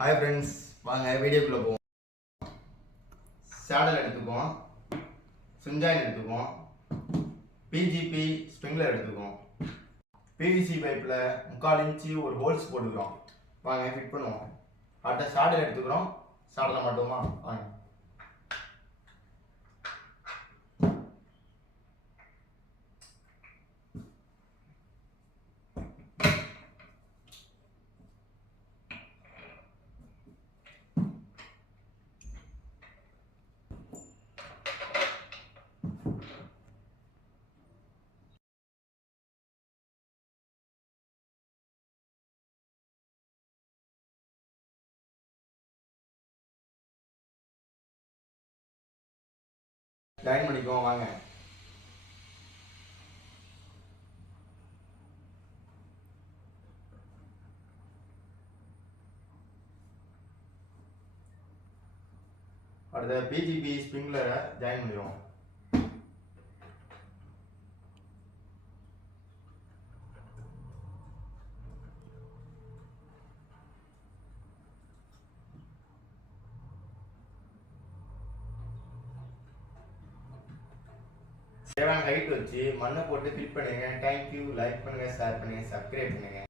Hi friends, வாங்க வீடியோக்குள்ளே போவோம். சேடல் எடுத்துக்குவோம், சுஞ்சாயின் எடுத்துக்குவோம், பிஜிபி ஸ்ப்ரிங்க்லர் எடுத்துக்குவோம். பிவிசி பைப்பில் 3/4 இன்ச்சு ஒரு ஹோல்ஸ் போட்டுக்கிறோம். வாங்க ஃபிட் பண்ணுவோம். அடுத்த சேடல் எடுத்துக்கிறோம். சேடலை மாட்டுவோமா? வாங்க. ஜாயின் பண்ணிக்குவோம். வாங்க. அடுத்த பிஜிபி ஸ்ப்ரிங்க்லரை ஜாயின் பண்ணிடுவோம். தேவையான ஹைட் வச்சு மண்ணை போட்டு ஃபில் பண்ணுங்க. தேங்க்யூ. லைக் பண்ணுங்க, ஷேர் பண்ணுங்க, சப்ஸ்கிரைப் பண்ணுங்க.